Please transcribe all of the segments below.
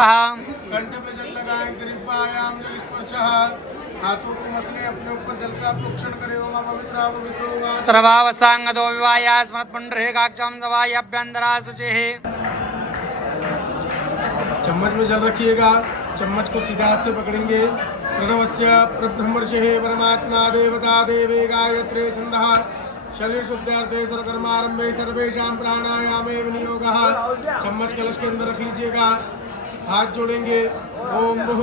कंठ पे जल लगाएं, कृपायाम जल स्पर्श, हाथों को मसले अपने ऊपर जल का प्रोक्षण करे। ओम पवित्र होगा सर्वावसांगदो विवाया स्मृत पुंडरीकाक्षं दवाय अभ्यंतरा शुचिः। चम्मच में जल रखिएगा, चम्मच को सीधा हाथ से पकड़ेंगे। प्रणवस्य परब्रह्मर्षिः परमात्मा देवता देवे गायत्रे छन्दः शरीर शुद्धार्थे सर्वकर्मारंभे सर्वेषां प्राणायामे विनियोगः। चम्मच कलश के अंदर रख लीजिएगा, हाथ जोड़ेंगे। ओम भुः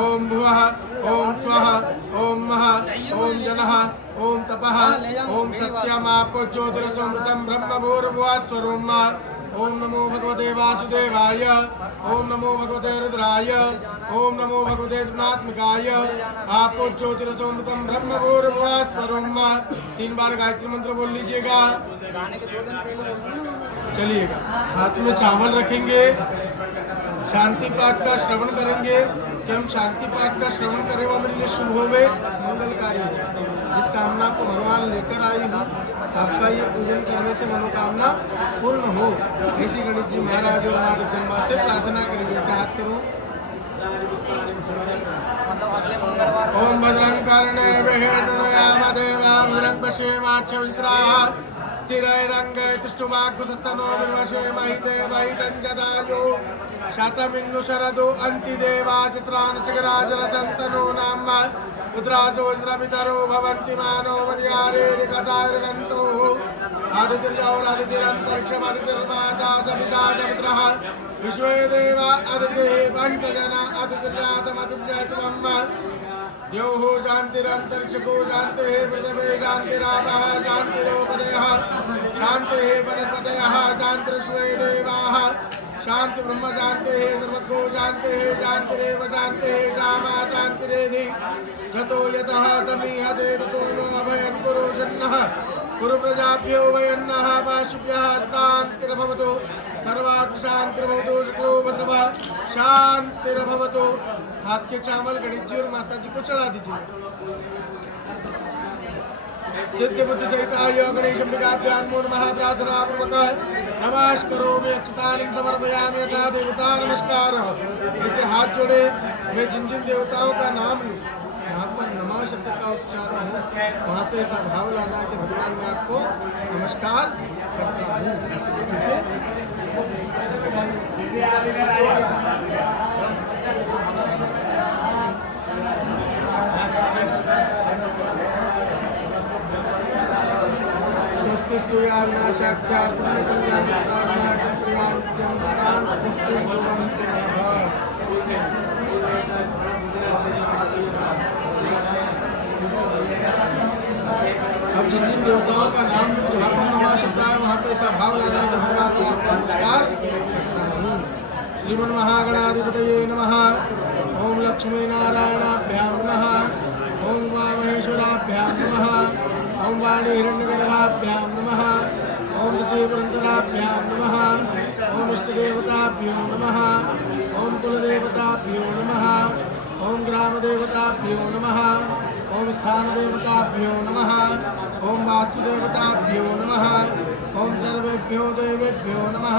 ओम भुवः ओम स्वः ओम महः ओम जनः ओम तपः ओम सत्यमाप ज्योतिरसमृतं ब्रह्म भूर्भुवः स्वरोम। ओम नमो भगवते वासुदेवाय, ओम नमो भगवते रुद्राय, ओम नमो भगवते त्रिनात्मिकाय। आपो ज्योतिरसोमृतम ब्रह्म भूर्भुवः स्वरोम। 3 बार गायत्री मंत्र बोल लीजिएगा। चलिएगा, हाथ में चावल रखेंगे, शांति पाठ का श्रवण करेंगे कि हम शांति पाठ का श्रवण करें वो मेरे लिए शुभ होवे, मंगलकारी हो। जिस कामना को भगवान लेकर आई हूँ, आपका ये पूजन करने से मनोकामना पूर्ण हो। ऐसी गणेश जी महाराज और माँ जगदम्बा से प्रार्थना करेंगे। ऐसे हाथ करो। ओम भद्रं कर्णे विहेणुयाम देवा भद्रं पश्येमाक्षवित्राः स्थिरैरङ्गे तिष्ठुमाकुशस्तनो विवशे महिते वैतञ्जदायो शतमिन्दु शरदो अन्तिदेवा चित्रान् चिगराजरसन्तनो नाम पुत्रासो इंद्रपितरो भवन्ति मानो मदियारेरिकतार्गन्तोः आदितिर्यौरादितिरन्तरिक्षमादितिर्माता सविता च पुत्रः विश्वे देवा अदितिः पञ्चजना अदितिर्जातमदित्यत्वम् द्यौः शान्तिरन्तरिक्षको शान्तिः पृथिवी शान्तिरापः शान्तिरोपदयः शान्तिः वनस्पतयः शान्तिर्विश्वे देवाः शांति ब्रह्म शांति सर्वतो शांति शांतिरेव शांति कामा शांतिरेधि जतो यतः समीहते ततो नो अभयं कुरु शन्नः कुरु प्रजाभ्यो वयन्नः पाशुभ्यः शान्तिर्भवतु सर्वार्थ शान्तिर्भवतु शुक्लो भद्रवा शान्तिर्भवतु। हाथ के चावल गणेश जी और माता जी को चढ़ा दीजिए। सिद्ध बुद्धि सहिताय गणेशंबिकाभ्यां नमः प्रार्थना पूर्वक नमस्करोमि अच्युतानं समर्पयामि यथा देवता नमस्कार। ऐसे हाथ जोड़े, मैं जिन जिन देवताओं का नाम लूं, जहाँ पर नमः शब्द का उच्चारण हो वहाँ पे ऐसा भाव लाना है कि भगवान मैं आपको नमस्कार करता हूँ। ठीक है। स्तुया विनाशाख्या अब जिन जिन देवताओं का नाम जहाँ पर नमः शब्द है वहाँ पे ऐसा भाव लेना है भगवान को नमस्कार करता हूँ। श्रीमन महागणाधिपतये नमः। ओम लक्ष्मी नारायणाभ्यां नमः। ओम वामहेश्वराभ्यां नमः। ओम वाणी हिरण्यगर्भाभ्यां नमः। ओम ऋचिपुरन्दराभ्यां नमः। ओम इष्टदेवताभ्यो नमः। ओम कुलदेवताभ्यो नमः। ओम ग्रामदेवताभ्यो नमः। ओम स्थानदेवताभ्यो नमः। ओम वास्तुदेवताभ्यो नमः। ओम सर्वेभ्यो देवेभ्यो नमः।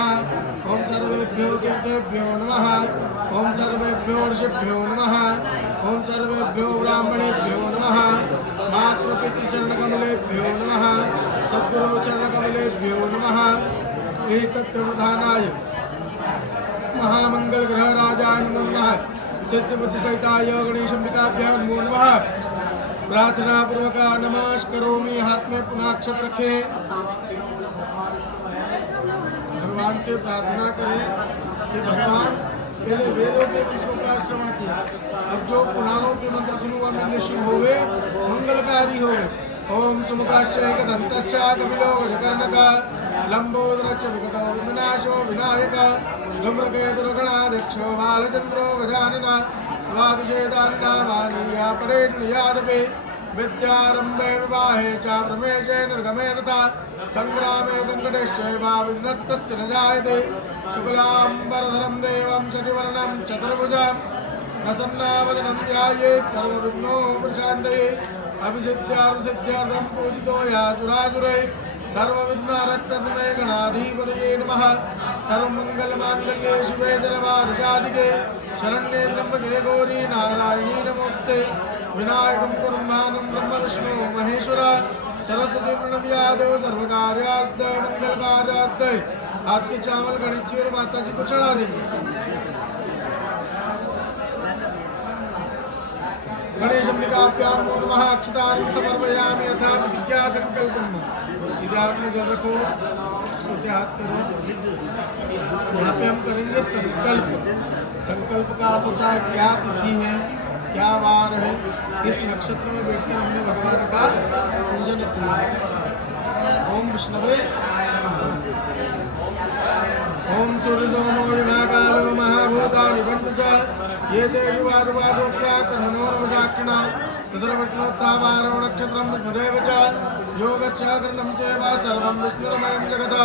ओम सर्वेभ्यो तीर्थेभ्यो नमः। ओम सर्वेभ्यो ऋषिभ्यो नमः। ओम सर्वेभ्यो ब्राह्मणेभ्यो नमः। मातृपितृचरणकमलेभ्यो नमः। सद्गुरुचरणकमलेभ्यो नमः। एतत्प्रधानाय महामंगलग्रहराजाय नमो नमः। सिद्धिबुद्धिसहिताय गणेशंबिकाभ्यां नमो नमः। प्रार्थना पूर्वक नमस्करोमि। हाथ में पुनः अक्षत रखे। भगवान से प्रार्थना करें कि भगवान पहले वेदों के मंत्रों का श्रवण किया, अब जो पुराणों के मंत्र सुनूंगा मेरे शुभ होवे, मंगलकारी होवे। ओम सुमुखाश्रय दंतश्च कपिलो गजकर्णक लंबोदरश्च विकटो विनाशो विनायक धूम्रकेतुर्गणाध्यक्षो बालचंद्रो गजानन वादिशेदाननामानि परेणुयादपि विद्यारंभे विवाहे च प्रमेशे निर्गमे तथा संग्रामे संकटेश्चैव विघ्नस्तस्य न जायते। शुक्लांबरधरं देवं शशिवर्णं चतुर्भुजं प्रसन्नावदनं ध्यायेत् सर्वविघ्नोपशान्तये। अभिसिद्ध्यार्थसिद्ध्यार्थं पूजितो यासुरासुरैः सर्वविघ्नहरस्तस्मै गणाधिपतये नमः। सर्वमंगलमांगल्ये शिवे सर्वार्थ-साधिके शरण्ये त्र्यंबके गौरी नारायणी नमोस्तुते विनायकं कुर्वाणं ब्रह्म विष्णु महेश्वर सरस्वती प्रणव्यादेव सर्वकार्यार्थै मंगलकार्यार्थै हाथ के चावल गणेश जी और माता जी को चढ़ा देंगे। गणेश अंबिकाभ्यां नमः अक्षतान् समर्पयामि यथा प्रतिज्ञा संकल्पं सीधे हाथ में जल रखो इसे हाथ करो। यहाँ पे हम करेंगे संकल्प। संकल्प का अर्थ होता है क्या तिथि है क्या वार है किस नक्षत्र में बैठकर हमने भगवान का पूजन किया। ओम विष्णवे ओम सूर्यसोमो महाकालो महाभूतानि पञ्च च ये देवारुवारोक्ताकर्मणो नवशाक्षिणा सदर्वष्णोत्थावारो नक्षत्रं विष्णुरेव च योगश्च करणं चैव सर्वं विष्णुर्मयं जगत्।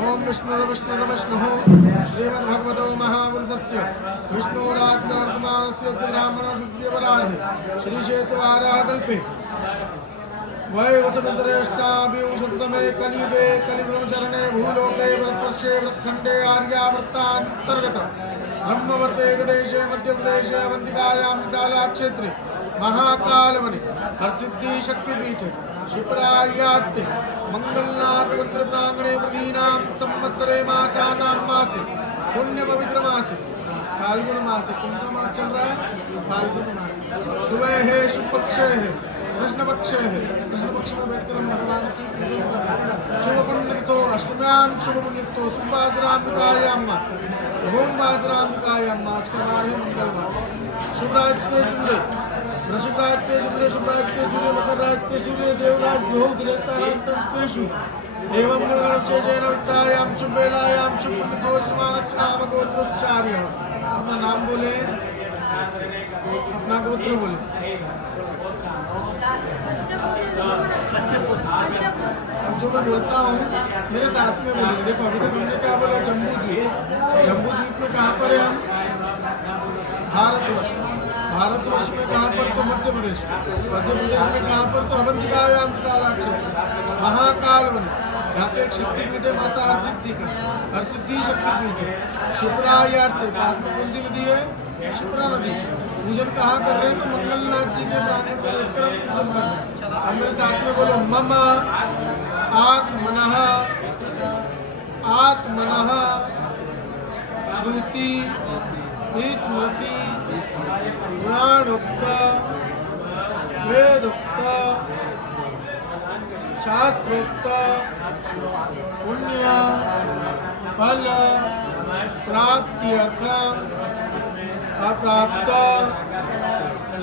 ओम विष्णुः श्रीमद्भगवतो महापुरुषस्य विष्णोराज्ञार्थमानस्य ब्राह्मणस्य श्रीशेतुवाराकल्पे वैवस्वतन्त्रेष्टाभिंशततमे कलियुगे कलिब्रह्मचरणे भूलोके वृत्तवर्षे वृत्खण्डे आर्यावर्तान्तर्गत ब्रह्मवर्ते एकदेशे मध्यप्रदेशे अवन्तिकायां विशालाक्षेत्रे महाकालवने हरसिद्धि शक्तिपीठे शिप्रायाट्टे मंगलनाथ मंदिर प्रांगणे प्रदीनां संवत्सरे मासानां मासे पुण्य पवित्र मासे फाल्गुन मासे। कौन सा मास चल रहा है? फाल्गुन मास। सुबह है शुभ पक्ष है कृष्ण पक्ष है। कृष्ण पक्ष में बैठकर हम भगवान की पूजा करते हैं। शुभ पुण्यतो अष्टम्यां शुभ पुण्यतो सुभाद्राम्बिकायां मां ओम बाजराम्बिकायां मां। आज का वार है मंगलवार। शुभ रात्रि चंद्र वृषभ रात्रि चंद्र शुभ रात्रि सूर्य मकर रात्रि सूर्य देवराज ग्रहो ग्रहतारांतेषु एवं गुणगणचेन वित्तायां शुभ वेलायां शुभ पुण्यतो यजमानस्य नाम गोत्रोच्चार्य। अपना नाम बोले अपना गोत्र बोले। जो मैं बोलता हूँ मेरे साथ में बोलिए। देखो अभी तक हमने क्या बोला जम्बू द्वीप। जम्बू द्वीप में कहाँ पर है हम? भारतवर्ष। भारतवर्ष में कहाँ पर? तो मध्य प्रदेश। मध्य प्रदेश में कहाँ पर? तो अवंतिकायां विशालाक्षेत्र महाकाल वन। यहाँ पे एक शक्तिपीठ है माता हरसिद्धि का हरसिद्धि शक्तिपीठ है। शिप्रायार्थे पास में कौन सी नदी है? शिप्रा नदी। पूजन कहाँ कर रहे हैं? तो मंगलनाथ जी के प्रांगण में बैठकर हम पूजन कर रहे हैं। अब मेरे साथ में बोलो मम आत्मनः श्रुति स्मृति पुराणोक्त वेदोक्त शास्त्रोक्त पुण्य फल प्राप्त्यर्थम अप्राप्त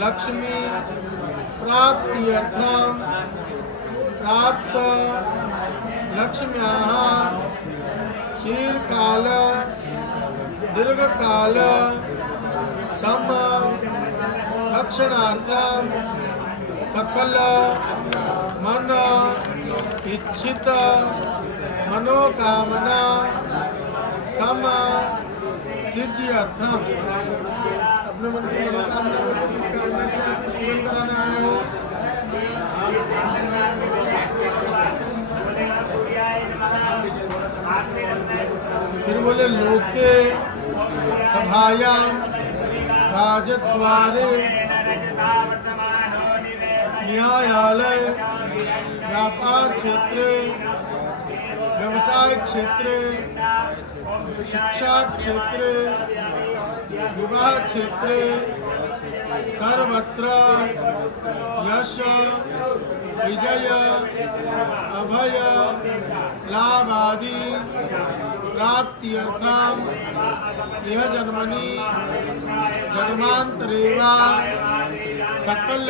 लक्ष्मी प्राप्त्यर्थम प्राप्त लक्ष्म्याः चिरकाल दीर्घकाल सम रक्षणार्थम सकल मन इच्छित मनोकामना सम सिद्ध्यर्थम। अपने मन की मनोकामना को जिस कामना के लिए पूर्ण कराने आए हो फिर बोले लोके सभायां राजद्वारे न्यायालय व्यापार क्षेत्रे व्यवसाय क्षेत्रे शिक्षा क्षेत्रे विवाह क्षेत्रे सर्वत्र यश विजय अभय लाभादि प्राप्त्यर्थम इह जन्मनि जन्मांतरे वा सकल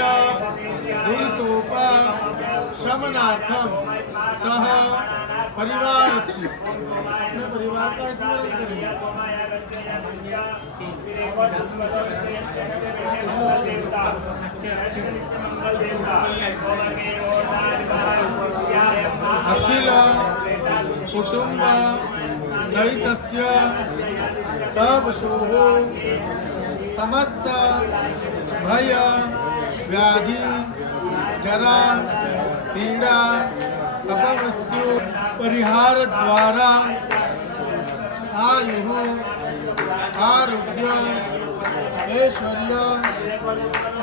दुरितोपशमनार्थम सह परिवार अपने परिवार का स्मरण करें। अखिल कुटुंब सहितस्य सब शोभो समस्त भय व्याधि जरा पीड़ा अपमृत्यु परिहार द्वारा आयु आरोग्य ऐश्वर्य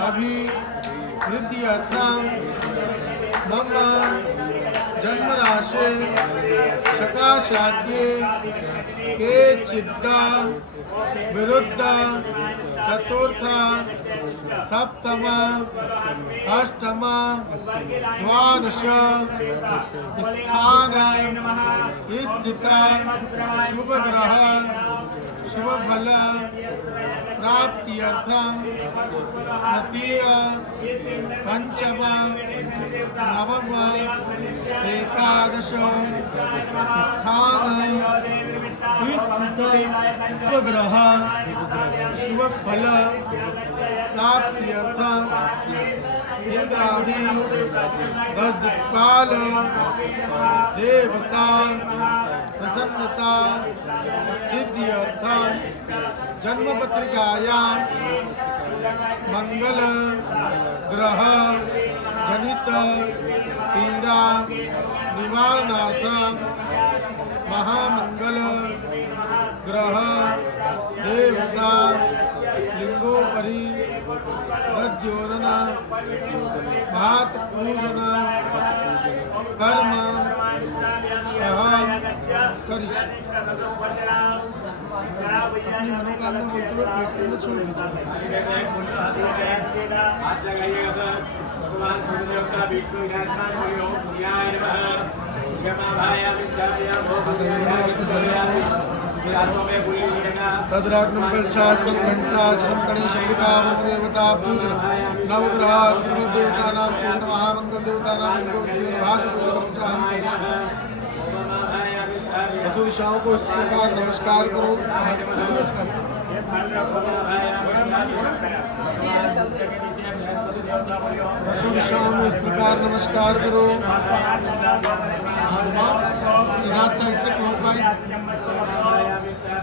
अभिवृद्ध्यर्थं मम जन्मराशि सकाशाद्ये केचिद् विरुद्ध चतुर्थ सप्तम अष्टम द्वादश स्थान स्थित शुभ ग्रह शुभ फल प्राप्त्यर्थं तृतीय पंचम नवम एकादश स्थान स्थित उपग्रह शुभ फल प्राप्त्यर्थं इंद्रादि 10 दिक्पाल देवता प्रसन्नता सिद्ध्यर्थं जन्म पत्रिकायां मंगल ग्रह जनित पीड़ा निवारणार्थं महामंगल ग्रह देवता लिंगोपरि दध्योदन भात पूजन कर्म अहम करिष्ये। अपनी मनोकामना बोलते हुए पेट के अंदर छोड़ दीजिए। तद्राग्नं कलशाचलं घंटाचलं गणेशंबिका देवता पूजन नवग्रह देवतानां पूजन महामंगल देवतानां भाग वसु दिशाओं को इस प्रकार नमस्कार करो। वसु दिशाओं में इस प्रकार नमस्कार करो। सीधा साइड से क्लॉकवाइज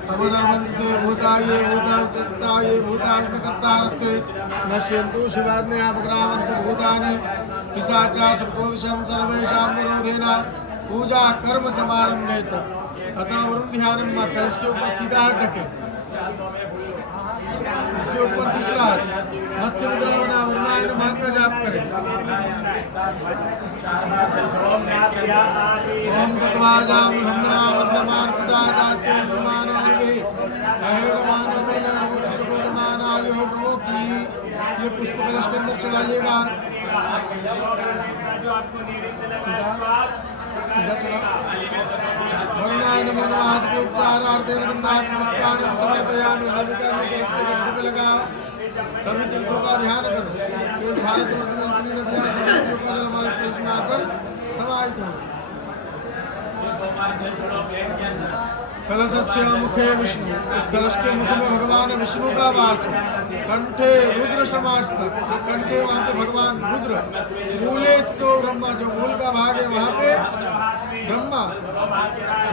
अवधर्मन्ते भूताये भूताये भूतान्ते नश्यन्तु शिवाज्ञयापग्रामन्ति भूतानि पिशाचा सर्वोदिशं सर्वेषां विरोधेन पूजा कर्म समारंभेत। अतः वरुण ध्यान मत इसके ऊपर सीधा हाथ रखें, उसके ऊपर दूसरा हाथ मत्स्य मुद्रा बना वरुणाय नमः का जाप करें। ओम तत्वाजाम ब्रह्मणा वन्दमान सदा जाते ब्रह्मानंदे अहिर्मानवनायो प्रभु की ये पुष्प कलश के अंदर चढ़ाइएगा। सीधा चला वरुणाय नमः नमः के उपचारार्थेन गंधाक्षपुष्पाणि समर्पयामि। नमिका ने कलश के गड्ढे पे लगा सभी तीर्थों का ध्यान करो। कोई भारतवर्ष में इतनी नदियां सभी तीर्थों का जल हमारे कलश में आकर समाहित हो। कलशस्य मुखे विष्णु, इस कलश के मुख में भगवान विष्णु का वास। कंठे रुद्र समाश्रित, जो कंठे वहाँ पे भगवान रुद्र। मूले तो ब्रह्मा, जो मूल का भाग है वहाँ पे ब्रह्मा।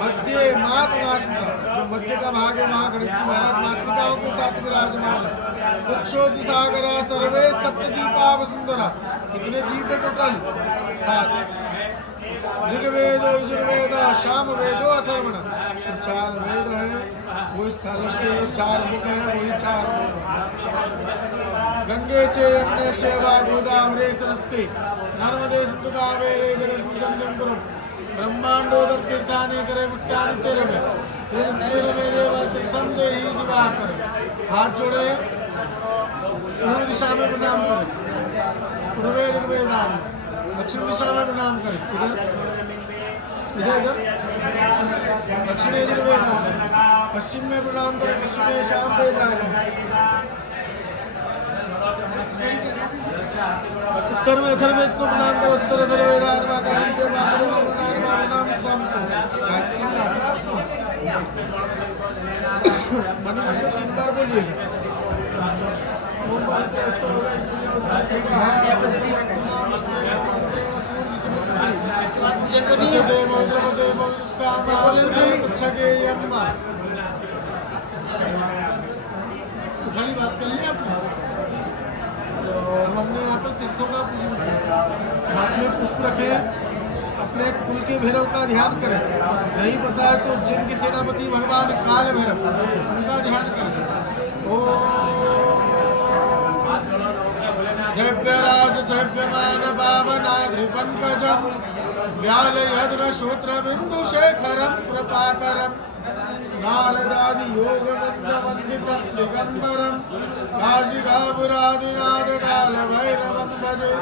मध्य मातृराश्रित, जो मध्य का भाग है वहाँ गणेश जी महाराज मातृकाओं के साथ विराजमान है। कुक्षोदि सागरा सर्वे सप्तदीपा वसुंधरा, कितने दीप है टोटल? 7। ऋग्वेदो यजुर्वेद साम वेदो अथर्वण, 4 वेद है। वो इस कलश के 4 मुख है, वही 4 मुख। गंगे चे यमुने चैव गोदावरी सरस्वती नर्मदे सिंधु कावेरी जलेस्मिन् कुरु ब्रह्मांडोदर तीर्थानि करे मुक्तानि तेरे में देव तीर्थम देहि दिवाकर। हाथ जोड़े, पूर्व दिशा में प्रणाम करें, पूर्वे ऋग्वेदान। दक्षिण दिशा में प्रणाम करें, इधर इधर इधर दक्षिण यजुर्वेदान। पश्चिम में प्रणाम करें, पश्चिम में शाम वेदान। उत्तर में अथर्ववेद को प्रणाम करें, उत्तर अथर्ववेदान। मन में 3 बार बोलिएगा। खाली बात कर लिया आपने। हम हमने यहाँ पे तीर्थों का पूजन किया। हाथ में पुष्प रखे, अपने कुल के भैरव का ध्यान करें। नहीं पता है तो जिनके सेनापति भगवान काल भैरव उनका ध्यान करें। ओ दिव्यराज सेव्यमान पावनाद्रिपङ्कजं व्यालयद्न श्रोत्रबिन्दुशेखरं कृपाकरं नारदादि योगवृन्दवन्दितं दिगम्बरं काशिकापुरादिनाथकालभैरवं भजे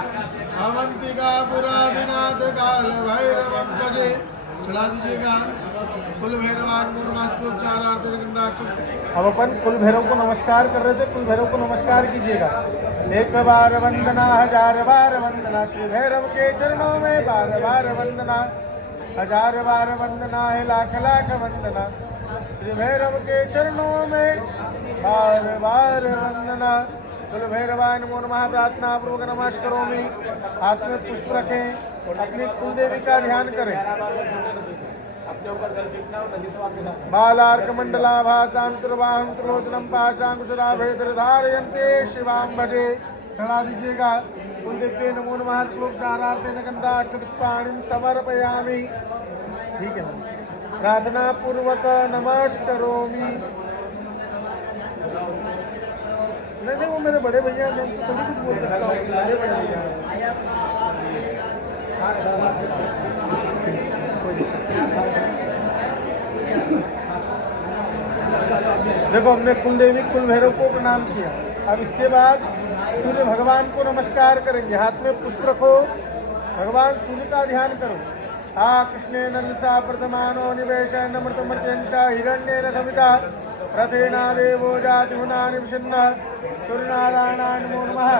अवन्तिकापुरादिनाथकालभैरवं भजे। चढ़ा दीजिएगा कुल भैरवान मुर्गा श्लोक 4 आरती गंगा। अब अपन कुल भैरव को नमस्कार कर रहे थे, कुल भैरव को नमस्कार कीजिएगा। एक बार वंदना, हजार बार वंदना, श्री भैरव के चरणों में बार बार वंदना। हजार बार वंदना है, लाख लाख वंदना, श्री भैरव के चरणों में बार बार वंदना। कुल भैरवान नमो नमः प्रार्थना पूर्वक नमस्करोमि। हाथ में पुष्प रखें, अपनी कुल देवी का ध्यान करें। बालार्कमंडलाभासां तुर्वाहं त्रिलोचनं पाशांकुशराभेदधारयन्ते शिवां भजे। चढ़ा दीजिएगा। कुलदेव्ये नमो नमः श्लोक 4 आरतेन गन्धाक्षपुष्पाणिं समर्पयामि। ठीक है, प्रार्थना पूर्वक नमस्करोमि। नहीं, वो मेरे बड़े भैया, मैं उनसे थोड़ी कुछ बोल सकता हूँ। बड़े भैया देखो, हमने कुल देवी कुल भैरव को प्रणाम किया। अब इसके बाद सूर्य भगवान को नमस्कार करेंगे। हाथ में पुष्प रखो, भगवान सूर्य का ध्यान करो। आ कृष्णेन नलिसा प्रथमानो निवेशन अमृतमर्त्यञ्च हिरण्येन सविता रथेना देवो जातिहुना निविशन्न सूर्यनारायणाय नमो नमः।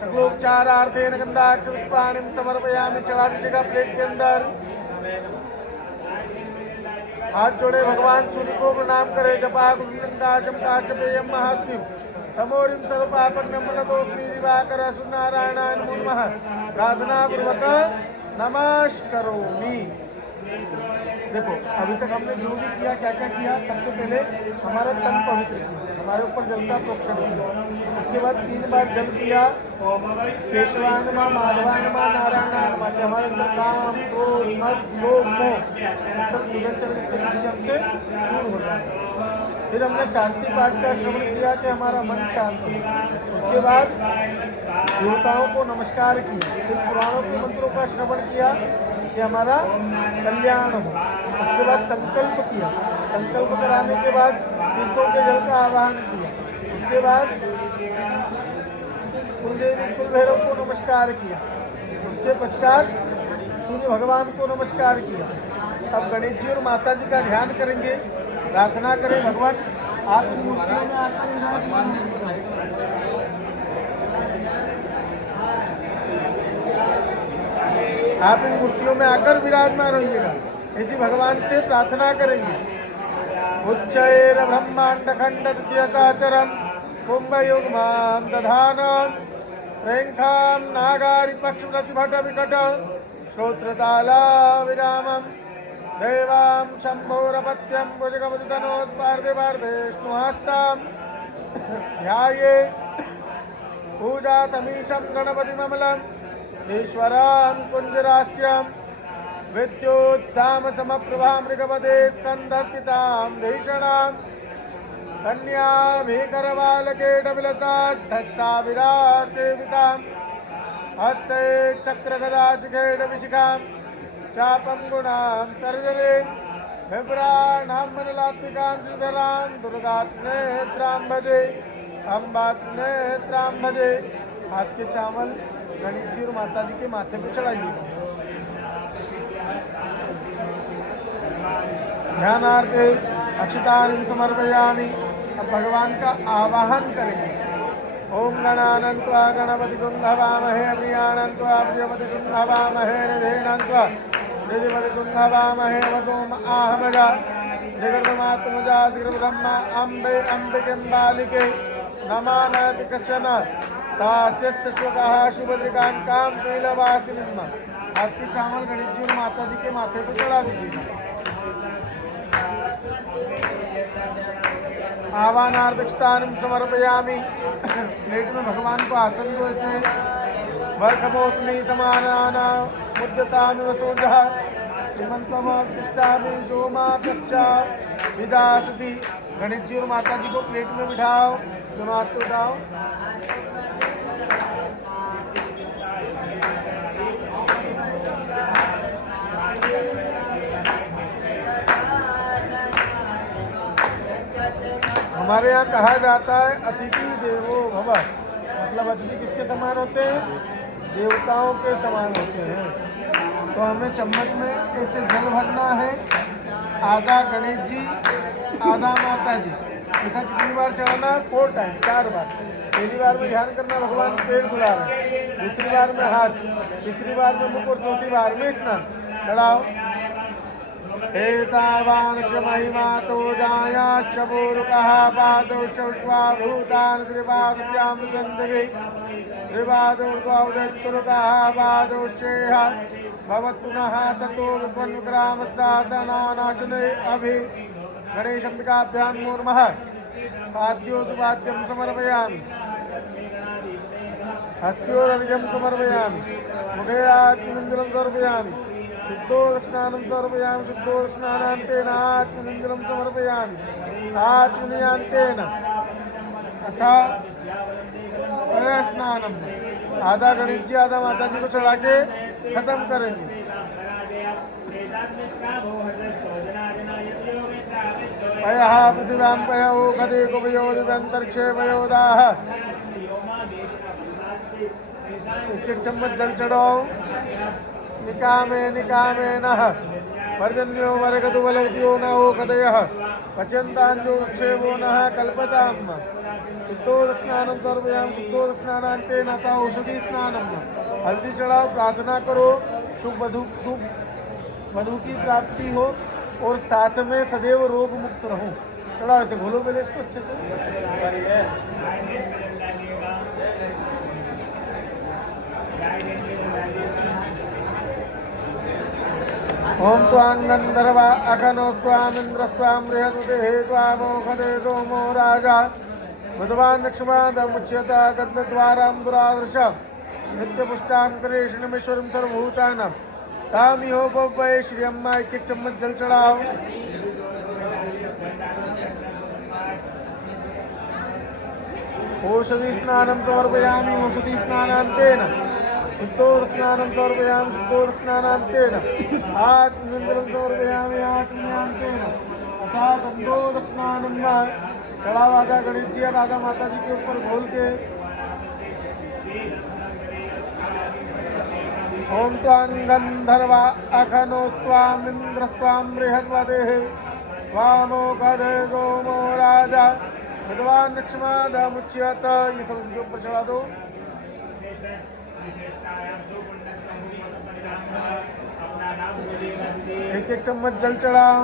श्लोक 4 आरतेन गन्धाक्षपुष्पाणिं समर्पयामि। चढ़ा दीजिएगा प्लेट के अंदर। हाथ जोड़े, भगवान सूर्य को प्रणाम करें। जपा कुंडम काचपेयम महात्म्यम तमोरिम सर्वपापं नमनतोस्मि दिवाकर सूर्यनारायणाय नमो नमः। प्रार्थना पूर्वक नमस्करोमि। देखो, अभी तक हमने जो भी किया, क्या क्या किया, सबसे पहले हमारा तन पवित्र किया, हमारे ऊपर जल का प्रोक्षण किया। उसके बाद 3 बार जल किया, केशवाय नमः, माधवाय नमः, नारायणाय नमः, कि हमारे अंदर काम क्रोध मद लोभ मोह पूजन चरण इत्यादि हमसे दूर हो जाए। फिर हमने शांति पाठ का श्रवण किया कि हमारा मन शांत हो। उसके बाद देवताओं को नमस्कार किया। फिर पुराणों के मंत्रों का श्रवण किया कि हमारा कल्याण हो। उसके बाद संकल्प किया। संकल्प कराने के बाद तीर्थों के जल का आवाहन किया। उसके बाद कुलदेवी कुल भैरव को नमस्कार किया। उसके पश्चात सूर्य भगवान को नमस्कार किया। अब गणेश जी और माता जी का ध्यान करेंगे, प्रार्थना करें। भगवान आप मूर्तियों में आप इन मूर्तियों में आकर विराजमान रहिएगा, ऐसी भगवान से प्रार्थना करेंगे। उच्चैर ब्रह्मांड खंड द्वितीय साचरम कुंभ युग्माम दधानम रेखाम नागारि पक्ष प्रतिभट विकट श्रोत्रताला विरामम देवां शंभोरपत्यं भुजगमदितनोस्पार्धेवार्धेष्णुहस्तां ध्याये पूजातमीशं गणपतिममलं ईश्वरां कुञ्जरास्यां विद्युत्धाम समप्रभां मृगपदे स्कन्धस्थितां भीषणां कन्याभीकरबालकेटविलसाद्धस्ताविरासेवितां हस्ते चक्रगदाचिकेटविशिखां चापं गुणां तर्जने बिभ्राणां मनलात्मिकां श्रीधरां दुर्गात्रिनेत्रां भजे अम्बात्रिनेत्रां भजे। हाथ के चावल गणेश जी और माता जी के माथे पे चढ़ाइए। ध्यानार्थे अक्षतानि समर्पयामि। अब भगवान का आवाहन करेंगे। ओम गणानन्त्वा गणपतिगुं हवामहे प्रियानन्त्वा प्रियपतिगुं हवामहे निधेनन्त्वा निधिपतिगुं हवामहे वसोम आहमजा निगर्धमात्मजा श्रीब्रह्मा अम्बे अम्बिकें बालिके नमानाति कश्चन सास्यस्तश्वकः शुभद्रिकां कां नीलवासिनीं। हाथ की चावल गणेश जी और माता जी के माथे पर चढ़ा दीजिएगा। आवानार्दक्षतानं समर्पयामि। प्लेट में भगवान को आसन दो ऐसे वर्गमोस्मि समानाना मुद्यतामिव सोजः हिमंतमतिष्ठामि जो मां कक्षा विदासति। गणेश जी और माता जी को प्लेट में बिठाओ, दोनों हाथ से उठाओ। हमारे यहाँ कहा जाता है अतिथि देवो भव, मतलब अतिथि किसके समान होते हैं? देवताओं के समान होते हैं। तो हमें चम्मच में ऐसे जल भरना है, आधा गणेश जी आधा माता जी। ऐसा कितनी बार चढ़ाना? 4 टाइम, 4 बार। पहली बार में ध्यान करना भगवान पेड़ बुला रहे हैं, दूसरी बार में हाथ, तीसरी बार में मुख और चौथी बार में स्नान। चढ़ाओ। एतावांश महिमा तो जायाश्च मूर्खः पादोश्वा भूतान् त्रिपादस्यां गन्धवे त्रिपादोर्ध्वोदयत्पुरुषः पादोश्चेह भवत्पुनः ततो विपन्नग्रामशासनानाशने अभि। गणेशम्बिकाभ्यां नमः। पाद्योसुपाद्यं समर्पयामि, हस्त्योरर्घ्यं समर्पयामि, मुखे आत्मनिन्दनं समर्पयामि, शुद्धोदक्षिणानं समर्पयामि, शुद्धोदक्षिणानान्तेन आत्मनिन्दनं समर्पयामि, आत्मनियान्तेन तथा स्नानम। आधा गणेश जी आधा माता जी को चढ़ा के खत्म करेंगे। पयः पृथिव्यां पयो गदे कुपयो दिव्यंतरिक्षे पयोदाः। एक चम्मच जल चढ़ाओ। निकामे निकामे नः पर्जन्यो वर्गदुवलवत्यो न ओकदयः पच्यन्तान्यो क्षेमो नः कल्पताम्। शुद्धो दक्षिणानं समर्पयामि, शुद्धो दक्षिणानान्तेन अतः औषधि स्नानम्। हल्दी चढ़ाओ, प्रार्थना करो शुभ वधु की प्राप्ति हो और साथ में सदैव रोग मुक्त रहो। चढ़ाओ, ऐसे घोलो पहले इसको अच्छे से। ओम त्वां गंधर्वा अखनो त्वामिन्द्रस्त्वां बृहस्पतिः त्वामोखदे सोमो राजा भगवान् लक्ष्मणमुच्यता गन्धद्वारां दुरादर्श नित्यपुष्टां करेशनमेश्वरं सर्वभूतानां तामिहो भवै श्री अम्मा। एक चम्मच जल चढ़ाओ। औषधि स्नानं समर्पयामि, औषधि स्नानान्तेन शुद्धो दक्षिणानं समर्पयामि, शुद्धो दक्षिणानान्तेन आत्मनिन्दनं समर्पयामि, आत्मनियान्तेन तथा गन्धो दक्षिणानं। चढ़ाओ आधा गणेश जी और आधा माता जी के ऊपर घोल के। ओम त्वां गंधर्वा अखनो त्वामिन्द्रस्त्वां बृहस्पतिः त्वामोखदे सोमो राजा भगवान् लक्ष्मणमुच्यत। ये सब उनके ऊपर चढ़ा दो। एक एक चम्मच जल चढ़ाओ।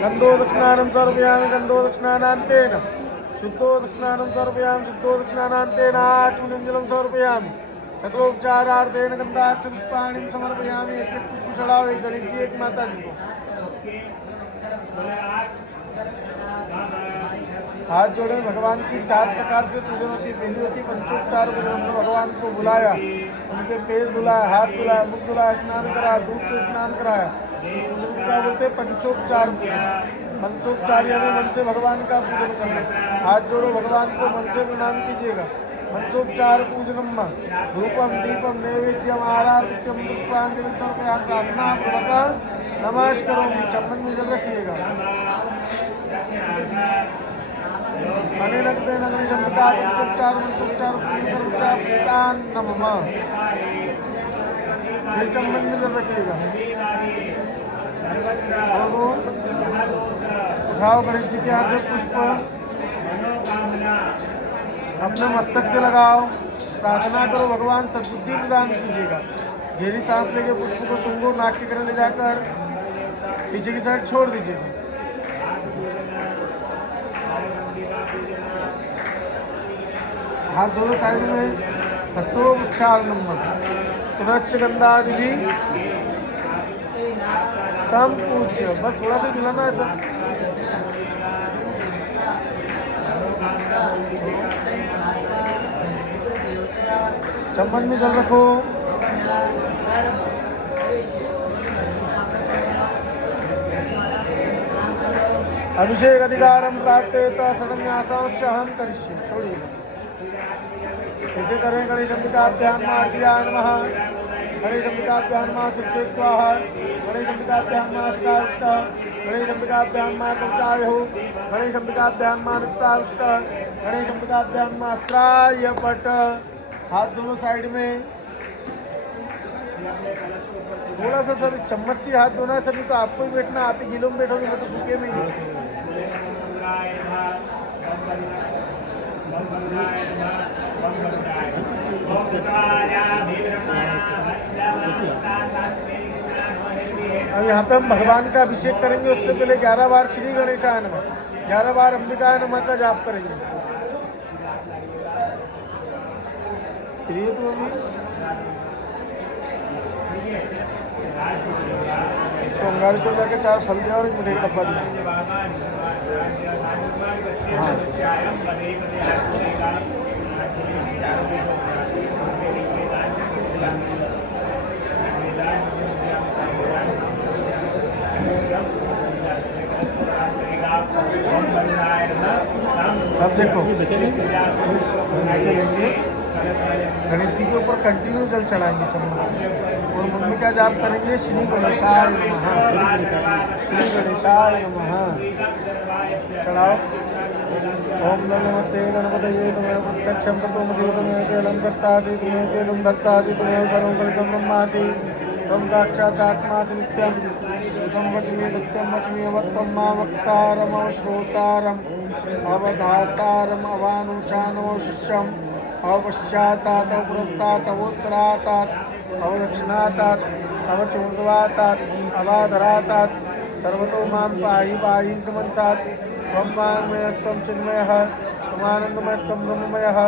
गंधो दक्षिणानं समर्पयामि, गंधो दक्षिणानान्तेन शुद्धो दक्षिणानं समर्पयामि, शुद्धो दक्षिणानान्तेन आत्मनिन्दनं समर्पयामि, सकलोपचारार्थेन गन्धाक्षपुष्पाणिं समर्पयामि। एक एक पुष्प चढ़ाओ, एक गणेश जी एक माता जी को। हाथ जोड़े। भगवान की 4 प्रकार से पूजन होती, पहली होती पंचोपचार पूजन। हमने भगवान को बुलाया, उनके पैर धुलाया, हाथ धुलाया, मुख धुलाया, स्नान कराया, दूध से स्नान कराया। क्या बोलते हैं? पंचोपचार पूजन। पंचोपचार यानी मन से भगवान का पूजन करना। हाथ जोड़ो, भगवान को मन से प्रणाम कीजिएगा। पंचोपचार पूजनम धूपम दीपम नैवेद्यम आराध्यम पुष्पांजलि समर्पयामि। प्रार्थना पूर्वक नमस्कारों। चम्मच में जल रखिएगा। मने लगते नगरी शंका पंचोपचार मंचोपचार पूर्ण नमः। फिर चम्मच में जल रखिएगा। छोड़ो, उठाओ गणेश जी के यहाँ से पुष्प अपने मस्तक से लगाओ। प्रार्थना करो, भगवान सद्बुद्धि प्रदान कीजिएगा। गहरी सांस लेके पुष्प को सूंघो, नाक के किनारे ले जाकर पीछे की साइड छोड़ दीजिएगा। हाथ दोनों साइड में हस्तोपचार नमः। पुनश्च गंधादि भी संपूज्य। बस थोड़ा सा मिलाना है सर। चम्मच में जल रखो। अभिषेक अधिकारम प्राप्त सन्यासांश हम करिष्ये। छोड़िए, कैसे करें? गणेश अंबिकाभ्यां मार्गियाय नमः, गणेश अंबिकाभ्यां मा सुक्षे स्वाहा, गणेश अंबिकाभ्यां मा शिकारुष्ट, गणेश अंबिकाभ्यां मा कवचायुः, गणेश अंबिकाभ्यां मा नित्याविष्ट, गणेश अंबिकाभ्यां मा अस्त्राय पट। हाथ दोनों साइड में। थोड़ा सा सर इस चम्मच से हाथ धोना है सर, नहीं तो आपको ही बैठना, आप ही गीलों में बैठोगे, मैं तो सूखे में ही। अब यहाँ पे हम भगवान का अभिषेक करेंगे, उससे पहले 11 बार श्री गणेशाय नमः, 11 बार अंबिकाय नमः का जाप करेंगे। तो अंगारेश्वर जाके 4 फल दिया और एक मिठाई का डब्बा दिया। बस देखो, ऐसे लेंगे, गणेश जी के ऊपर कंटिन्यू जल चढ़ाएंगे चम्मच से, और मन में क्या जाप करेंगे? श्री गणेशाय नमः, श्री गणेशाय नमः। चढ़ाओ। ओम नमस्ते गणपतये तमेव प्रत्यक्षं तत्त्वमसि तमेव केवलं कर्तासि तमेव केवलं भर्तासि तमेव सर्वं कलितं ब्रह्मासि त्वं साक्षात् आत्मासि नित्यं त्वं वच्मि सत्यं वच्मि अवक्तं मा वक्तारम् अवश्रोतारम् अवधातारम् अवानुचानवशिष्यम् अवपश्चातात् अवपुरस्तात् अवोत्तरातात् अवदक्षिणातात् अवचोर्ध्वातात् अवाधरातात् सर्वतो मां पाहि पाहि समन्तात्। त्वं वाङ्मयस्त्वं चिन्मयः त्वमानन्दमयस्त्वं ब्रह्ममयः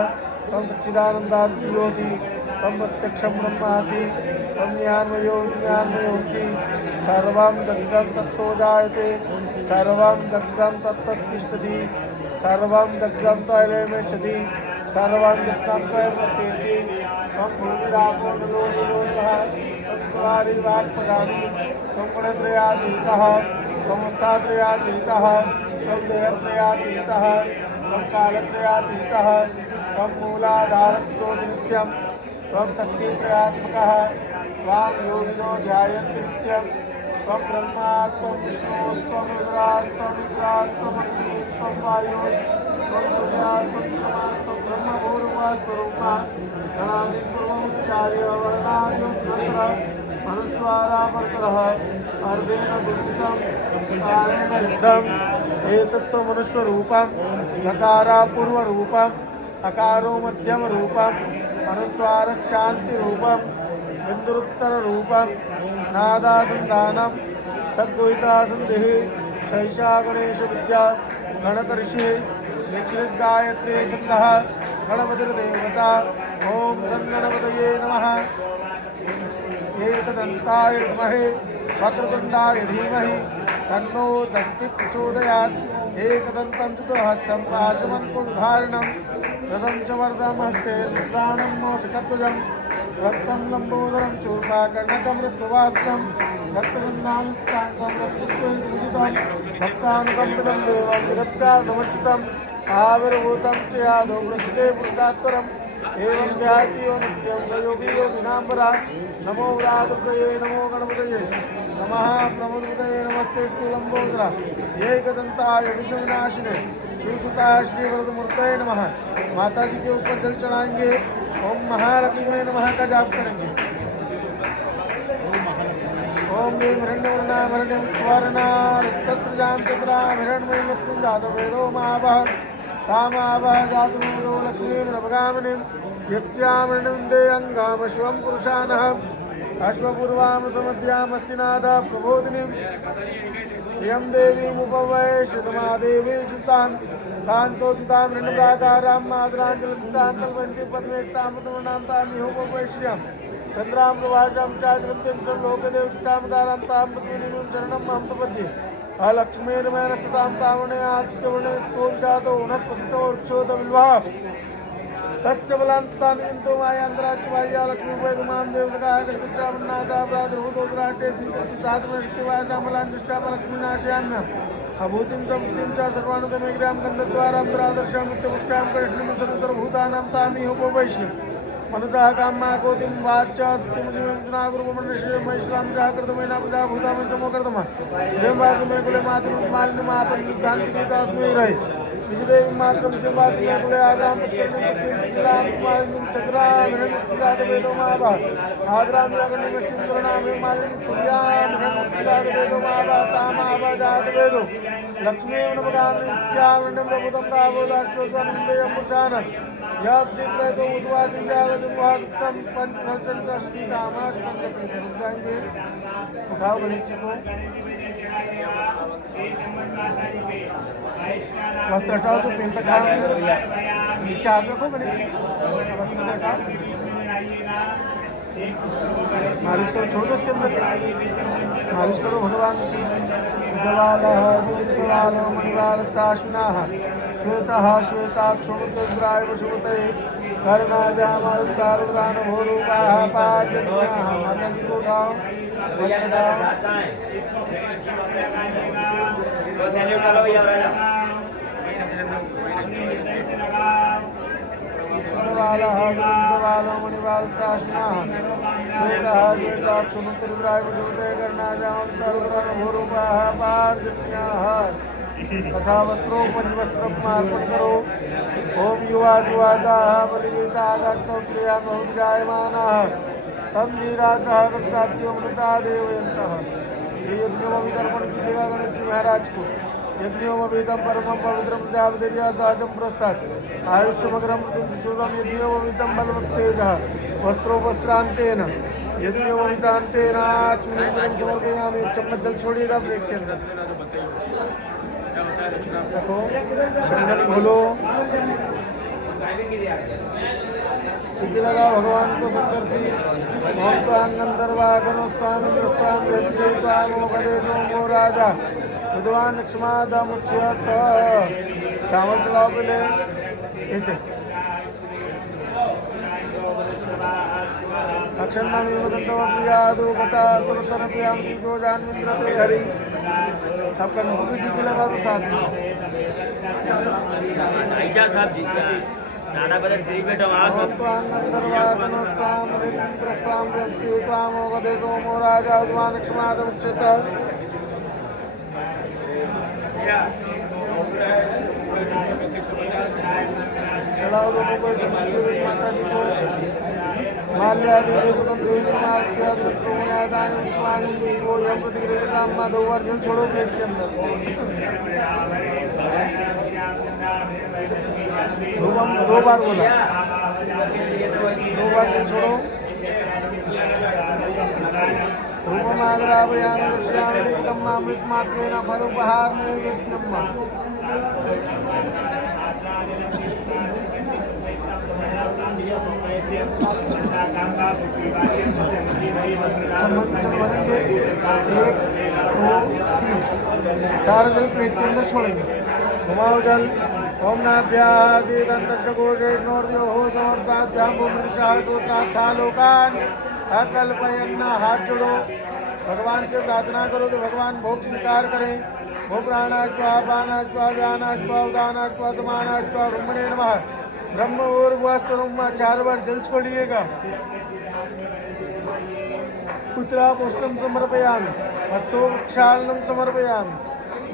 त्वं सच्चिदानन्दाद्योऽसि त्वं प्रत्यक्षं ब्रह्मासि त्वं ज्ञानमयो ज्ञानमयोऽसि सर्वं जगदं तत्तो जायते सर्वं जगदं तत्तत्तिष्ठति सर्वं जगदं तैलमेष्यति सर्वं जगदं तैर्वर्तयति त्वं भूमिरापो नलो निलोकः चत्वारि वाक्पदानि त्वं गुणत्रयातीतः त्वमवस्थात्रयातीतः त्वं देहत्रयातीतः त्वं कालत्रयातीतः त्वं मूलाधारस्तोऽसि नित्यं त्वं शक्तित्रयात्मकः त्वां योगिनो ध्यायन्ति नित्यं त्वं ब्रह्मा त्वं विष्णुस्त्वं रुद्रास्त्वं अग्निस्त्वं वायुस्त्वं सूर्यास्त्वं त्वं ब्रह्मभूर्वास्वरूपा सनानि पूर्वमुच्चार्य वर्णायोस्तत्र अनुस्वारावर्तरः अर्धेन दुर्जितं कालेन युद्धम् एतत्त्वमनुस्वरूपं नकारापूर्वरूपम् अकारो मध्यमरूपम् अनुस्वारशान्तिरूपं बिन्दुरुत्तररूपं नादासन्धानं सद्वैतासन्धिः शैषा गणेशविद्या गणकऋषि निश्चितगायत्री छन्दः गणपतिर्देवता। ॐ गणपतये नमः। एकदन्ताय विद्महे वक्रतुण्डाय धीमहि तन्नो दन्ति प्रचोदयात्। एकदन्तं चतुर्हस्तं पाशमङ्कुशधारिणं रथं च वरदं हस्ते प्राणं मोषकध्वजं रक्तं लम्बोदरं शूर्पाकर्णकं ऋत्वास्त्रं रक्तगन्धानुष्ठाङ्गं रक्तपुष्पैर्पूजितं भक्तानुकम्पितं देवं जगत्कारणमर्चितम् आविर्भूतं त्रियादो वृद्धे पुरुषात्तरम् एवं ध्यायति नित्यं स योगी योगिनाम्बरा। नमो व्रातृतये नमो गणपतये नमः प्रमोदये नमस्ते लंबोदरा एकदंताय विघ्नविनाशिने शिवसुताय श्रीवरदमूर्तये नमः। माता जी के ऊपर जल चढ़ाएंगे। ओम महालक्ष्मी नमः का जाप करेंगे। ओम वें हिरण्यवर्णाय हिरण्यं स्वर्णार्कत्रजां चतुरां हिरण्मयं मृत्युञ्जातो वेदो महावः कामावः जातुमेदो लक्ष्मीं नवगामिनीं यस्यां हिरण्यविन्दे अङ्गामश्वं पुरुषानः अश्वपूर्वामृतमध्यामस्तिनादा प्रबोधिनीं प्रियं देवीमुपवैश्यतमादेवी सुतां काञ्चोदितां हिरण्यप्राकारां मातराञ्जलितां तल्पञ्ची पद्मेक्तां तामिहोपवैश्यं चंद्राम प्रभाषां चाग्रन्तिं लोकदेवतां दारां तां पृथ्वीं शरणं अहं प्रपद्ये अलक्ष्मीर्मेण सुतां तावणे आदित्यवर्णे तोजातो वनस्पतितो वृक्षोदविल्वः तस्य बलान्तानितो मायान्तराक्षवाया लक्ष्मीवेदमां देवतका कृतिश्चामन्नाथा प्रादुर्भूतोद्राट्टे धातुमशक्तिवाचामलान्निष्ठामलक्ष्मीनाशयाम्यम् अभूतिं समृद्धिं च सर्वानुतमेग्रां गन्धद्वारां द्रादर्शां नित्यपुष्टां कृष्णीं सर्वतरभूतानां तामिहोपवैश्यम् मनसा कामा कोतिं वाचा सत्यमजुनागुरुमनुष्य महिष्लां जाकृतमेना प्रजा भूतामि समोकर्तमा श्रीवासमे कुले मातृमालिन्यमापन्युद्धान् चिकितास्मै रहे विजयदेवी मातरं श्रीवासमे कुले आग्रां पुष्करणीं मालिन्यं चक्रामिरन्मुक्तिरादवेदो माभा आग्रां जागरणीमश्चिं करुणामिं मालिन्यं सूर्यामिरन्मुक्तिरादवेदो माभा तामाभा जातवेदो लक्ष्मीं नमगामिस्यामिरण्यं प्रभुतं दावोदाक्षोत्वानन्दयं पुरुषानम् याचितो उद्वादिजावजुवाक्तम पंचदर्शन का श्री रामाष्टम के रुक जाएंगे उठाओ गणेश जी को वस्त्र हटाओ जो पेन पे खाओ नीचे हाथ रखो गणेश जी अच्छे से हटाओ मालिश करो छोड़ दो उसके अंदर मालिश करो भगवान की शुद्धवालः शुद्धवालो मणिवालस्ताश्विनाः श्वेतः श्वेताक्षुमुद्राय वशुमते कर्णाजामरुद्धारुद्रानुभूरूपाः पार्जन्याः माता जी को उठाओ शुद्धवालः शुद्धवालो मणिवालस्ताश्विनाः श्वेतः श्वेताक्षुमुद्राय वशुमते कर्णाजामरुद्धारुद्रानुभूरूपाः पार्जन्याः तथा वस्त्रोपरिवस्त्रं अर्पण करो ओम युवाजुवाचाः बलिवेदागात्सौत्र्यान् बहुजायमानाः तम वीराजः वक्ताद्यो मनसा देवयन्तः ये यज्ञोपवीतर्पण कीजिएगा गणेश जी महाराज को यज्ञोपवीतम परमं पवित्रं प्रजापतिर्या सहजं पुरस्तात् आयुष्यमग्रं प्रतिशोधं यज्ञोपवीतम बलवत्तेजः वस्त्रोपस्त्रान्तेन यज्ञोपवीतान्तेन आचमनीकरणं समर्पयामि। चम्मच जल छोड़िएगा प्लेट के अंदर रखो चंदन खोलो सिद्धि लगा भगवान को सत्तर सी मो राजा विद्वान क्षमादमुच्यत चावल चलाओ पहले ऐसे अक्षन्नामी वदन्तवप्रियादो गता सुरतरप्रियां दीपो जान्विन्द्रते हरि आपका नंबर भी सिद्धि लगा दो साथ में आइजा साहब जी का नाना बदल तेरी बेटा वहां सब चलाओ लोगों को माता जी को माल्यादि माल्यादि छोड़ो प्लेट के अंदर दो बार बोला दो बार छोड़ो रूपमाग्राभयामृत मात्रेण फलोपहार नैवेद्यम सारा जल प्लेट के अंदर छोड़ेंगे घुमाओ जल ओम नाभ्यासीदंतर्षघोषेष्णोर्द्यो हो समर्थाभ्याम भूमृषालोकान अकल्पयन्ना हाथ जोड़ो भगवान से प्रार्थना करो कि भगवान भोग स्वीकार करें भो प्राणाश्वा बाणाश्वा व्यानाश्वा उदानाश्वा समानाश्वा ब्रह्मणे नमः ब्रह्म और वास्तव 4 बार जल छोड़िएगा। पुत्रा पुष्टम समर्पयामि हस्तो प्रक्षालनम समर्पयामि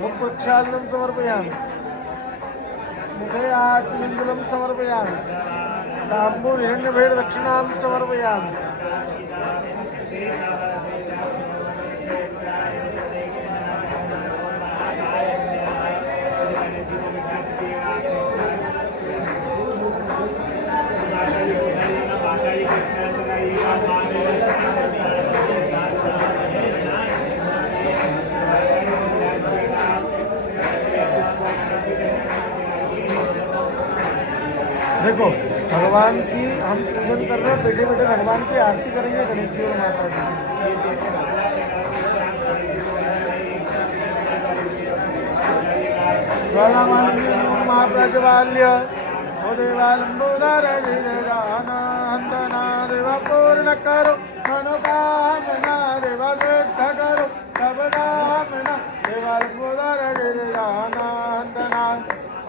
मुख प्रक्षालनम समर्पयामि मुखे आत्मिंदुलम समर्पयामि तांबूल हिरण्यभेद दक्षिणां समर्पयामि। देखो भगवान की हम पूजन कर रहे हैं, बैठे बैठे भगवान की आरती करेंगे गणेश जी और माता जी। महाप्रज्वाल्य ओ देवालंबोदर हंतना देवा पूर्ण करो मनोकामना देवा सिद्ध करो सब कामना देवालंबोदर हंतना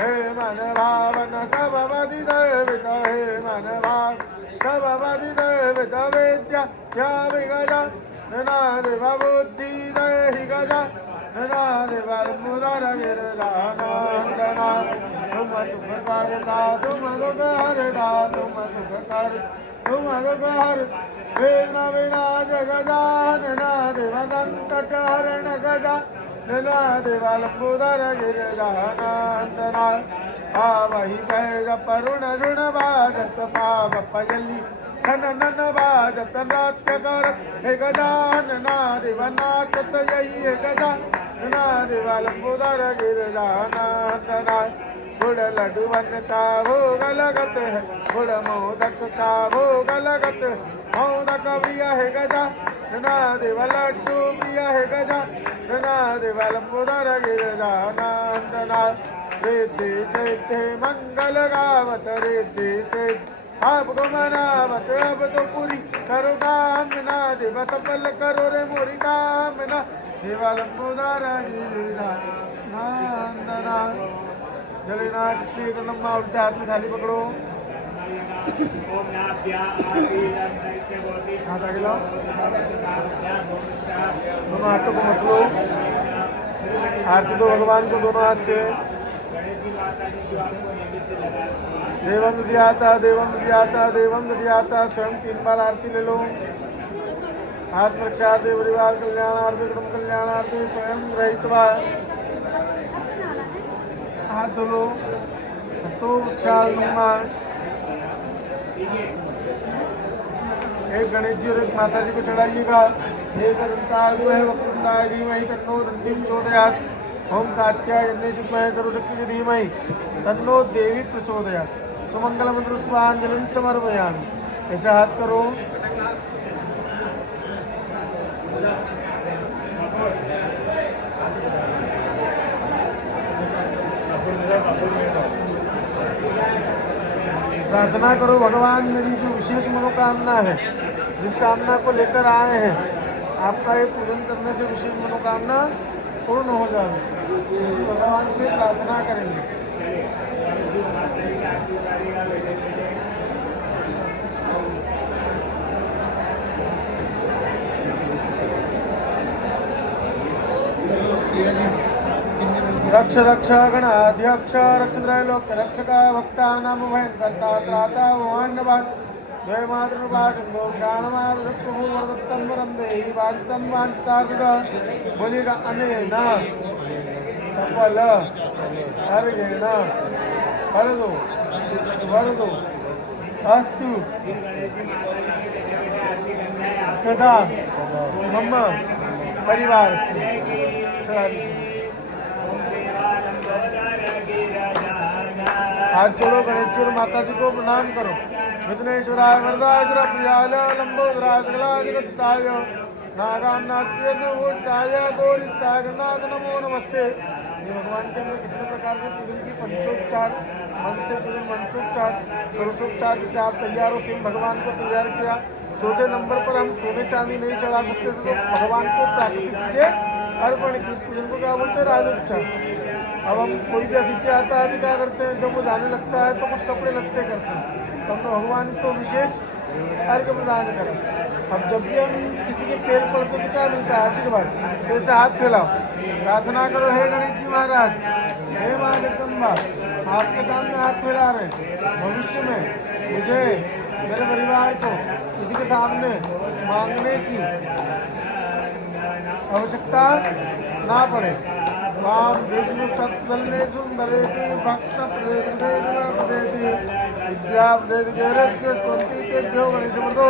हे मन भावन सब मदि देवित हे मन भाव सब मदि देवित विद्या या विगजा ना देवा बुद्धि देहि गजा ना देवालंबोदर गिरजानंदना तुम सुख करता तुम दुख हरता तुम सुख कर तुम दुख हर वेदना विनाश गजानना देव संकट हरण गजा ना देवालंबोदर गिरजानंदना आवहि कैज परुण ऋण बाजत पाव पयली नन बाजत नाट्य कर हे गजानना देव नाचत यही हे गजा ना देवालंबोदर गिरजानंदना गुड़ लड्डुअन का भोग लगत है गुड़ मोदक का भोग लगत मोदक प्रिय है गजा ना देव लड्डू प्रिय है गजा ना देवालंबोदर गिरजानंदना रिद्धि सिद्धि मंगल गावत रिद्धि सिद्धि आपको मनावत अब तो पूरी करो कामना देव सफल करो रे मोरी कामना देवालंबोदर गिरजानंदना जलेना शक्ति लम्बा उल्टा हाथ में थाली पकड़ो हाथ आगे लाओ दोनों हाथों को मसलो आरती दो भगवान को दोनों हाथ से देवम दियाता देवम दियाता देवम दियाता स्वयं 3 बार आरती ले लो हाथ में 4 देव परिवार कल्याणार्थी कुटुंब कल्याणार्थी स्वयं रहितवा हाथ धो लो तो एक गणेश जी और एक माता जी को चढ़ाइएगा एक दंतायु है वक्रतुंडाय धीमहि तन्नो दन्ती प्रचोदयात् ओम कात्यायने विद्महे सर्वशक्तिचे धीमहि तन्नो देवी प्रचोदयात् सुमंगल मंत्र पुष्पांजलिं समर्पयामि ऐसा हाथ करो प्रार्थना करो भगवान मेरी जो विशेष मनोकामना है जिस कामना को लेकर आए हैं आपका ये पूजन करने से विशेष मनोकामना पूर्ण हो जाए भगवान से प्रार्थना करेंगे रक्ष रक्ष गणाध्यक्ष रक्ष त्रैलोक्य रक्षका भक्ता नाम भयन करता त्राता भवान्यवाद जय मातृभाषो क्षाणमादत्तम वरंदे वादितम वांछितार्थिक बोलेगा अनेन सफल अर्घेन वरदो अस्तु सदा मम परिवार से चढ़ा दीजिए हाथ जोड़ो गणेश जी और माता जी को प्रणाम करो विघ्नेश्वराय वरदाय प्रियाय लंबोदराय सकलाय नागान्नाथाय गौरिताय गणनाथ नमो नमस्ते। ये भगवान के अंदर कितने प्रकार से पूजन की पंचोपचार मन से पूजन मंत्रोपचार षोडशोपचार जिसे आप तैयार हो सेम भगवान को तैयार किया। चौथे नंबर पर हम सोने चांदी नहीं चढ़ा सकते तो भगवान को प्राकृतिक चीजें अर्पण की इस पूजन को क्या बोलते हैं राजोपचार। अब हम कोई भी अतिथि आता है तो क्या करते हैं जब वो जाने लगता है तो कुछ कपड़े लगते करते हैं तो हम भगवान को विशेष अर्घ्य प्रदान करें। अब जब भी हम किसी के पैर पड़ते तो क्या मिलता है आशीर्वाद तो ऐसे हाथ फैलाओ प्रार्थना करो हे गणेश जी महाराज हे माँ जगदम्बा आपके सामने हाथ फैला रहे भविष्य में मुझे मेरे परिवार को किसी के सामने मांगने की आवश्यकता ना पड़े। वाम विष्णु सत्वल्ले सुंदरेति भक्त प्रदेति विद्या प्रदेति तेभ्यो गणेश मृदो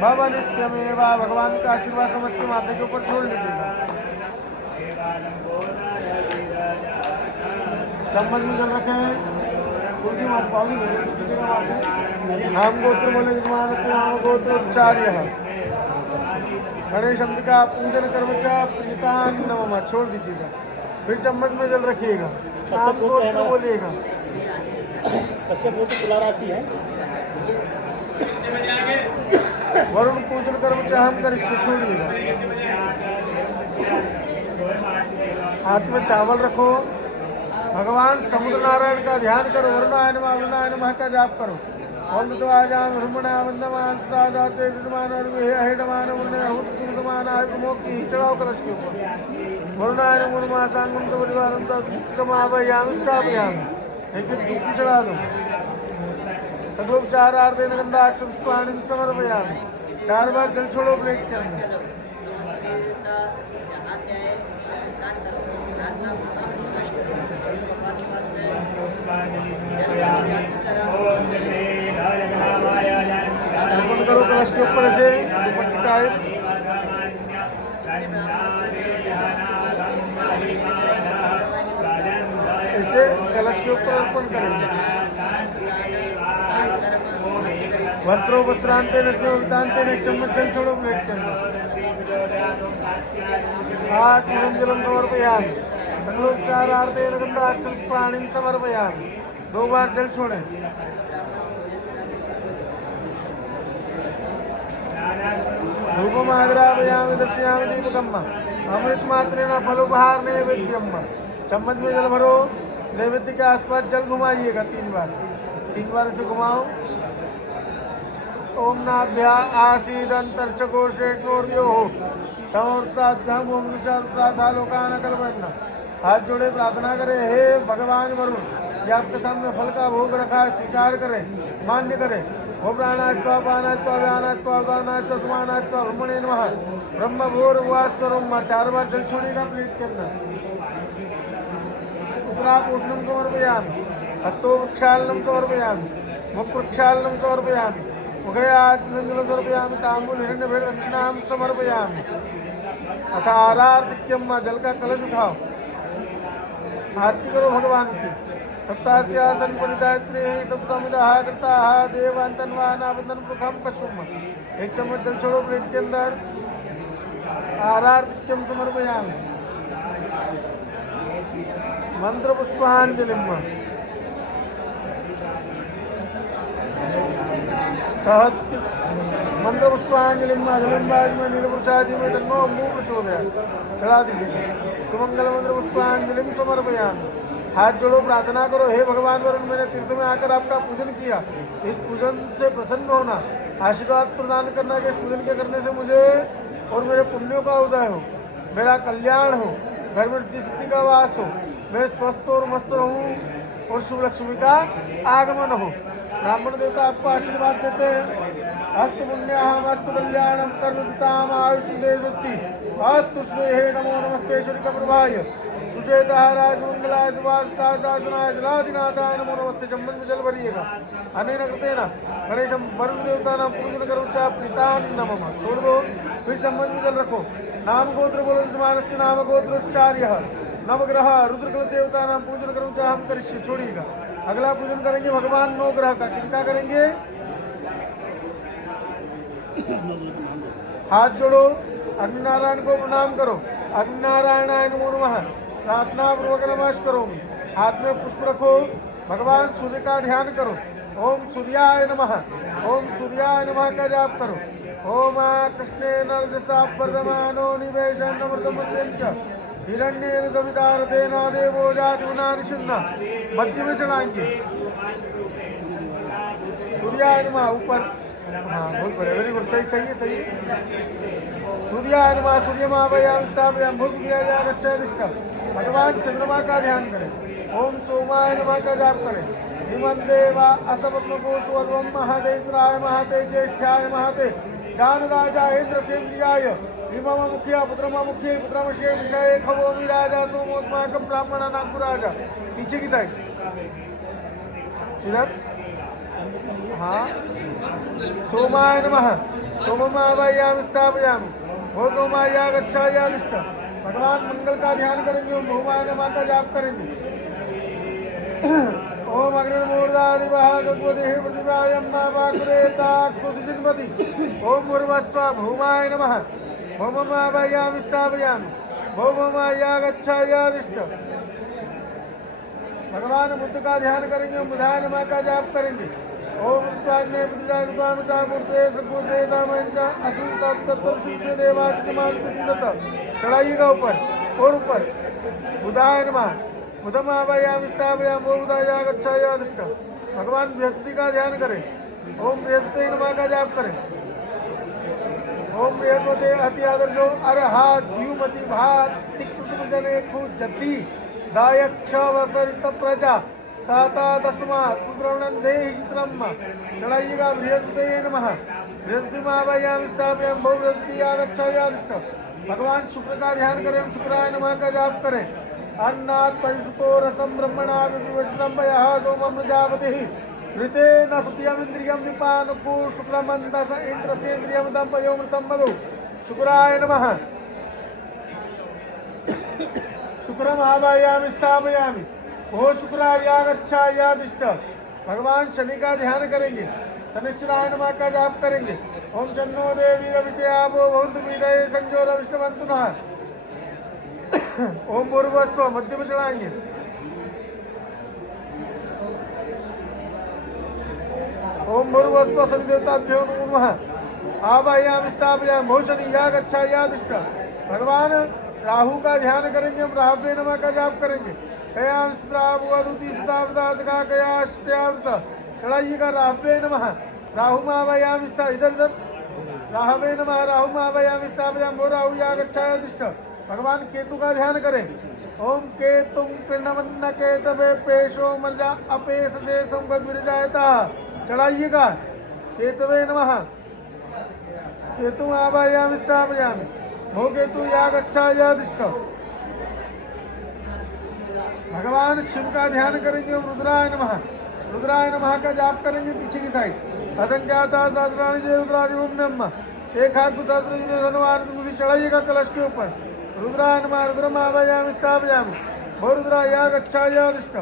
भव नित्यमेवा। भगवान का आशीर्वाद समझ के माथे के ऊपर छोड़ लीजिएगा। चम्मच में जल रखें तुलसी मास पावनी मास है। नाम गोत्र बोले यजमान से नाम गोत्रोच्चार्य। गणेश अंबिका पूजन कर्मचा प्रीतान नमः। छोड़ दीजिएगा, फिर चम्मच में जल रखिएगा, नाम गोत्र बोलिएगा। कश्यप गोत्र तुला राशि है। वरुण पूजन कर्मचा हम कर छोड़िएगा। हाथ में चावल रखो, भगवान समुद्र नारायण का ध्यान करो, वरुणाय नमः का जाप करो। ओम तत्वाजाम ब्रह्मणा वंदमान सदाते विद्यमान और हेडमान उन्ने अहुत सुदमान आय प्रमोक्ति चढ़ाओ कलश के ऊपर। वरुणाय नमः सांगम तो परिवारम तम आभयाम स्थापयाम। एक पुष्प चढ़ा दो। सगलोपचार आरते गंधा अक्षत पुष्पाणि समर्पयामि। 4 बार जल छोड़ो प्लेट के अंदर। अर्पण करो कलश के ऊपर से दुपट्टी टाइप। इसे कलश के ऊपर अर्पण करेंगे। वस्त्रों वस्त्रांते नद्यों वितांते ने चम्मच जल छोड़ो प्लेट के अंदर। जलम समर्पयामि। सकलोपचारार्थे गंधाक्षपुष्पाणि समर्पयामि। 2 बार जल छोड़ें। धूपमाग्रापयामि दर्शयामि दीपकम्। अमृत मात्रेण फलोपहार नैवेद्यम्। चम्मच में जल भरो, नैवेद्य के आसपास जल घुमाइएगा 3 बार। 3 बार इसे घुमाओ। ओम नाभ्या आसीदंतर्चकोशेष्णोर्योः समवर्ताभ्याम ओम विशालता लोकान कल्पना। हाथ जोड़े प्रार्थना करें, हे भगवान वरुण, ये आपके सामने फल का भोग रखा है, स्वीकार करें, मान्य करें। ओ प्राणास्त्वा पानास्त्वा व्यानास्त्वा उदानास्त्वा सुमानास्त्वा ब्रह्मणे नमः। ब्रह्म भोर वास्तव 4 बार जल छोड़ेगा प्लेट के अंदर। उत्तरापोषणं समर्पयामि। हस्तो वृक्षालनं समर्पयामि। मुख वृक्षालनं समर्पयामि। मुखयात्मंजलं समर्पयामि। तांबूल हिरण्यभेद दक्षिणां समर्पयामि। अथ आरार्तिक्यम। जल का कलश उठाओ, आरती करो भगवान की। सप्तास्यासन परिदायत्री सप्तमिदाः कृताः देवान्तन्वानावन्दन मुखम कशुम। 1 चम्मच जल छोड़ो प्लेट के अंदर। आरार्तिक्यम समर्पयामि। मंत्र पुष्पांजलिम। मंत्र पुष्पांजलिम जलिम्बाज में नीलपुरुषादि में तन्नो मुंह प्रचोदयात्। चढ़ा दीजिए। सुमंगल मंत्र पुष्पांजलिम समर्पयामि। हाथ जोड़ो, प्रार्थना करो, हे भगवान वरुण, मैंने तीर्थ में आकर आपका पूजन किया, इस पूजन से प्रसन्न होना, आशीर्वाद प्रदान करना कि इस पूजन के करने से मुझे और मेरे पुण्यों का उदय हो, मेरा कल्याण हो, घर में रिद्धि सिद्धि का वास हो, मैं स्वस्थ और मस्त रहूं और शुभ लक्ष्मी का आगमन हो। ब्राह्मण देवता आपको आशीर्वाद देते हैं। अस्तु पुण्याहम अस्तु कल्याणम कर्मताम आयुष्य स्वस्ति अस्तु श्रेहे नमो नमस्ते श्री प्रभाय सुचेता राजमंगलाय सुभाषाय जलाधिनाथाय नमो नमस्ते। चम्मच में जल भरिएगा। अनेन कृतेन गणेशम वरुण देवता नाम पूजन करो चा प्रीतान नमः। छोड़ दो, फिर चम्मच में जल रखो। नाम गोत्र बोलो यजमानस्य नाम गोत्रोच्चार्य। नवग्रह रुद्रकुल देवता नाम पूजन करो चा हम करिष्ये। छोड़िएगा। अगला पूजन करेंगे भगवान 9 ग्रह का। किनका करेंगे? हाथ जोड़ो, अग्निनारायण को प्रणाम करो। अग्निनारायणाय नमो नमः। प्रार्थना पूर्वक नमस्कार करोगे। हाथ में पुष्प रखो, भगवान सूर्य का ध्यान करो। ओम सूर्याय नमः। ओम सूर्याय नमः का जाप करो। ओम कृष्णेन रजसा वर्धमानो निवेशन अमृतमन्यं च हिरण्येन सवितारतेन देवो जातिमना निषुन्ना। मध्य में चढ़ाएंगे। सूर्याय नमः ऊपर। हाँ, बहुत बढ़िया, वेरी गुड, सही है। सूर्याय नमः। सूर्यमाभयाम स्थापयाम। भूत दिया गच्छादिष्टा। भगवान चंद्रमा का ध्यान करें। ओम सोमाय नमः का जाप करें। हिमं देवा असपत्नकोशवम महादेन्द्राय महते ज्येष्ठाय महते जानराजा इंद्रसेन्द्रियाय हिमम मुखिया पुत्रमा मुखिया पुत्रमशे विषय खवोमि राजा सोमोत्माकं ब्राह्मण नागपुराजा। पीछे की साइड इधर। हाँ, सोमाय नमः। सोममाभयाम स्थापयामि। हो सोमाय गच्छायादिष्ट। भगवान मंगल का ध्यान करेंगे। ओम भौमाय नमः का जाप करेंगे। ओम अग्निर्मूर्धा देवादिवाह गगवदेः प्रतिभायम्मा वाकुरेताकुतिचिन्वति ॐ भूर्भुवस्सुः भौमाय नमः भौममावायामि स्थापयामि भौममायागच्छायादिष्ट। भगवान बुद्ध का ध्यान करेंगे, बुधाय नमः का जाप करेंगे। ओम उत्पादने बुद्धिजागुतामिता मूर्ते सद्बुद्धे दामंच असुर सत्तत्व शिक्षे देवाचमान चिन्नत। चढ़ाइएगा ऊपर और ऊपर। बुधाय नमः बुधमावायामि स्थापयामि बुधायागच्छायादिष्ट। भगवान बृहस्पति का ध्यान करें। ओम बृहस्पति नमः का जाप करें। ओम बृहस्पति अति आदर्शो अरहात द्युमति भात तिक्कुतुम जने जति दायक्ष वसरित प्रजा ताता दस्मा सुद्रवणं देहि चित्रम। चढ़ाइएगा बृहस्पति नमः बृहस्पति महावायामि स्थापयामि बृहस्पति आगच्छायादिष्ट। भगवान शुक्र का ध्यान करें, शुक्राय नमः का जाप करें। अन्नात् परिषुतो रसं ब्रह्मणा विवस्त्रम्भयः सोमं प्रजापतिः ऋतेन सत्यम् इन्द्रियं विपानुकु शुक्रमन्दस इन्द्रसेन्द्रियं दम्पयोमृतं मधु। शुक्राय नमः शुक्रमावायामि स्थापयामि ओ शुक्रायागच्छायादिष्ट। भगवान शनि का ध्यान करेंगे, शनिश्चराय नमः का जाप करेंगे। ओम जन्नो देवी रवित्याभो भवन्तु विदये संजो रविष्टवन्तु नः। ओम भूर्भुवस्सुः मध्य में चढ़ाएंगे। ओम भूर्भुवस्सुः सन्देवताभ्यो नमो नमः आवाहयामि स्थापयामि भौशनीयागच्छायादिष्ट। भगवान राहु का ध्यान करेंगे, हम राहवे नमः का जाप करेंगे। चढ़ाइएगा राहवे नमः राहु मावायामि स्था। इधर इधर राहवे नमः राहु मावायामि स्थापयामि भो राहु यागच्छायादिष्ट। भगवान केतु का ध्यान करें। ओम केतुं पिण्डमन्न केतवे पेशो मर्जा अपेश से संगद्विरजायता। चढ़ाइएगा केतवे नमः केतु आवाहयामि स्थापयामि भो केतु यागच्छायादिष्ट। भगवान शिव का ध्यान करेंगे, रुद्राय नमः का जाप करेंगे पीछे की साइड। असंख्याता सहस्राणि जय रुद्रादिव्यम एक हाथ सहस्र धनवान मुझे चढ़ाइएगा कलश के ऊपर। रुद्राय नमः रुद्रमावायामि स्थापयामि भो रुद्रायागच्छायादिष्ट।